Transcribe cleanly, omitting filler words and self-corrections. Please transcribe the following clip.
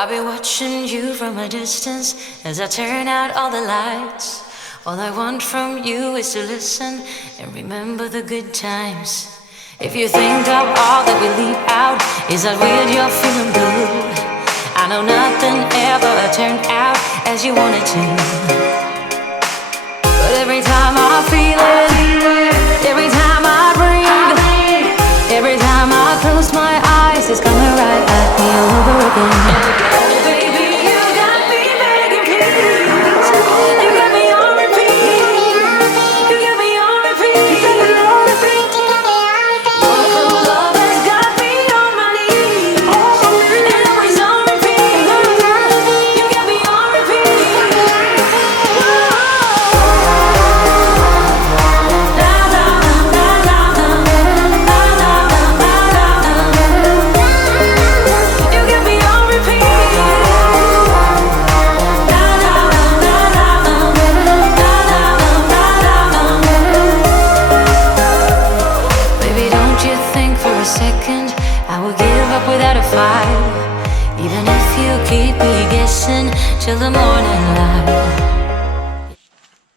I'll be watching you from a distance as I turn out all the lights. All I want from you is to listen and remember the good times. If you think of all that we leave out, is that weird you're feeling blue? I know nothing ever turned out as you wanted to, but every time I feel it, every time I breathe, every time I close my eyes, it's coming right at me all over again. Without a fight, even if you keep me guessing till the morning light.